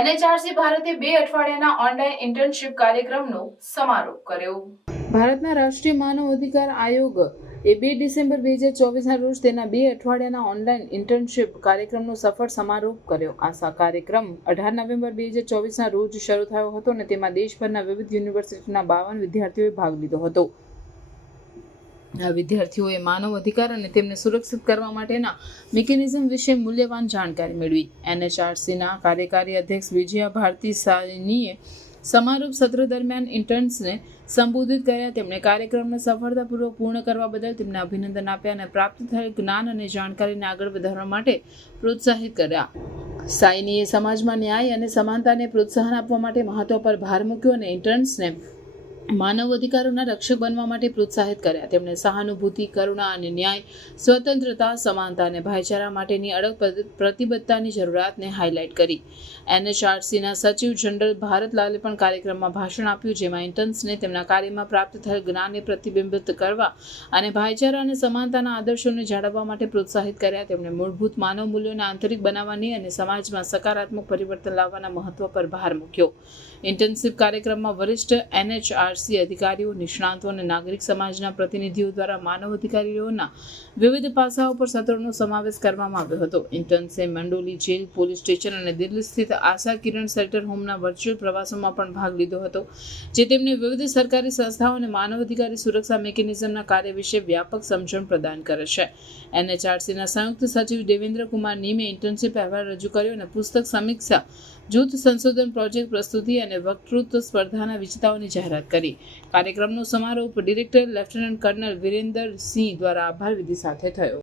NHRC ભારતે 2 અઠવાડિયાના online internship કાર્યક્રમનો સમારોપ કર્યો. ભારતના રાષ્ટ્રીય માનવ અધિકાર આયોગ એ 2 ડિસેમ્બર 2024ના રોજ તેના 2 અઠવાડિયાના ઓનલાઈન ઇન્ટર્નશિપ કાર્યક્રમનો સફળ સમારોપ કર્યો. આ કાર્યક્રમ 18 નવેમ્બર 2024ના રોજ શરૂ થયો હતો અને તેમાં દેશભરના વિવિધ યુનિવર્સિટીના 52 વિદ્યાર્થીઓએ ભાગ લીધો હતો. આ વિદ્યાર્થીઓએ માનવ અધિકાર અને તેમને સુરક્ષિત કરવા માટેના મિકેનિઝમ વિશે મૂલ્યવાન જાણકારી મેળવી. NHRCના કાર્યકારી અધ્યક્ષ વિજયા ભારતી સાઈનીએ સમારોપ સત્ર દરમિયાન ઇન્ટર્ન્સને સંબોધિત કર્યા. તેમણે કાર્યક્રમને સફળતાપૂર્વક પૂર્ણ કરવા બદલ તેમને અભિનંદન આપ્યા અને પ્રાપ્ત થયેલ જ્ઞાન અને જાણકારીને આગળ વધારવા માટે પ્રોત્સાહિત કર્યા. સાઈનીએ સમાજમાં ન્યાય અને સમાનતાને પ્રોત્સાહન આપવા માટે મહત્વ પર ભાર મૂક્યો અને ઇન્ટર્ન્સને માનવ અધિકારોના રક્ષક બનવા માટે પ્રોત્સાહિત કર્યા. તેમણે સહાનુભૂતિ, કરુણા અને ન્યાય, સ્વતંત્રતા, સમાનતા અને ભાઈચારા માટેની અડગ પ્રતિબદ્ધતાની જરૂરિયાતને હાઇલાઇટ કરી. NHRCના સચિવ જનરલ ભારત લાલે પણ કાર્યક્રમમાં ભાષણ આપ્યું, જેમાં ઇન્ટર્ન્સને તેમના કાર્યમાં પ્રાપ્ત થયેલ જ્ઞાનને પ્રતિબિંબિત કરવા અને ભાઈચારા અને સમાનતાના આદર્શોને જાળવવા માટે પ્રોત્સાહિત કર્યા. તેમણે મૂળભૂત માનવ મૂલ્યોને આંતરિક બનાવવાની અને સમાજમાં સકારાત્મક પરિવર્તન લાવવાના મહત્વ પર ભાર મૂક્યો. ઇન્ટર્નશિપ કાર્યક્રમમાં વરિષ્ઠ NHRC અધિકારીઓ, નિષ્ણાતો અને નાગરિક સમાજના પ્રતિનિધિઓ દ્વારા માનવ અધિકારીઓના વિવિધ પાસાઓ પર સત્રોનો સમાવેશ કરવામાં આવ્યો હતો. ઇન્ટર્ન્સે મંડોલી જેલ, પોલીસ સ્ટેશન અને દિલ્હી સ્થિત આશા કિરણ શેલ્ટર હોમના વર્ચ્યુઅલ પ્રવાસોમાં પણ ભાગ લીધો હતો, જે તેમને વિવિધ સરકારી સંસ્થાઓ અને માનવ અધિકારી સુરક્ષા મિકેનિઝમના કાર્ય વિશે વ્યાપક સમજણ પ્રદાન કરે છે. NHRCના સંયુક્ત સચિવ દેવેન્દ્ર કુમાર નીમે ઇન્ટર્નશિપ અહેવાલ રજૂ કર્યો અને પુસ્તક સમીક્ષા, જૂથ સંશોધન પ્રોજેક્ટ પ્રસ્તુતિ અને વક્તૃત્વ સ્પર્ધાના વિજેતાઓની જાહેરાત કરી. કાર્યક્રમનો સમારોપ ડિરેક્ટર લેફ્ટનન્ટ કર્નલ વિરેન્દર સિંહ દ્વારા આભાર વિધિ સાથે થયો.